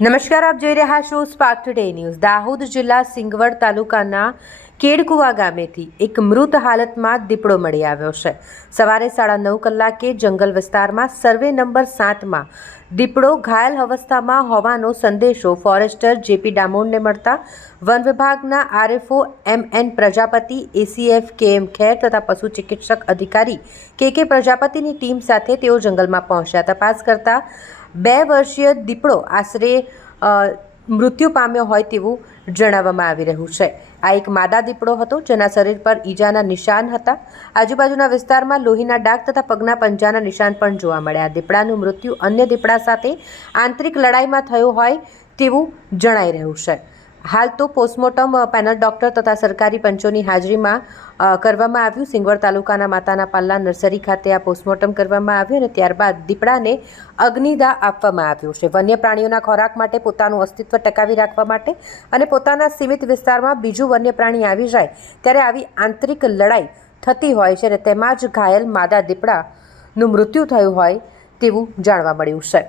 નમસ્કાર, આપ જોઈ રહ્યા છો સ્પાર્ક ટુડે ન્યૂઝ દાહોદ જિલ્લા સિંગવડ તાલુકાના કેડકુવા ગામેથી એક મૃત હાલતમાં દીપડો મળી આવ્યો છે. સવારે સાડા નવ કલાકે જંગલ વિસ્તારમાં સર્વે નંબર સાતમાં દીપડો ઘાયલ અવસ્થામાં હોવાનો સંદેશો ફોરેસ્ટર જેપી ડામોરને મળતા વન વિભાગના RFO M N Prajapati, ACF K M Kher તથા પશુ ચિકિત્સક અધિકારી કે કે પ્રજાપતિની ટીમ સાથે તેઓ જંગલમાં પહોંચ્યા. તપાસ કરતા બે વર્ષીય દીપડો આશરે મૃત્યુ પામ્યો હોય તેવું જણાવવામાં આવી રહ્યું છે. આ એક માદા દીપડો હતો જેના શરીર પર ઈજાના નિશાન હતા. આજુબાજુના વિસ્તારમાં લોહીના ડાઘ તથા પગના પંજાના નિશાન પણ જોવા મળ્યા. દીપડાનું મૃત્યુ અન્ય દીપડા સાથે આંતરિક લડાઈમાં થયું હોય તેવું જણાઈ રહ્યું છે. હાલ તો પોસ્ટમોર્ટમ પેનલ ડોક્ટર તથા સરકારી પંચોની હાજરીમાં કરવામાં આવ્યું. સિંગવડ તાલુકાના માતાના પાલ્લા નર્સરી ખાતે આ પોસ્ટમોર્ટમ કરવામાં આવ્યું અને ત્યારબાદ દીપડાને અગ્નિદાહ આપવામાં આવ્યું છે. વન્ય પ્રાણીઓના ખોરાક માટે પોતાનું અસ્તિત્વ ટકાવી રાખવા માટે અને પોતાના સીમિત વિસ્તારમાં બીજું વન્ય પ્રાણી આવી જાય ત્યારે આવી આંતરિક લડાઈ થતી હોય છે અને તેમાં જ ઘાયલ માદા દીપડાનું મૃત્યુ થયું હોય તેવું જાણવા મળ્યું છે.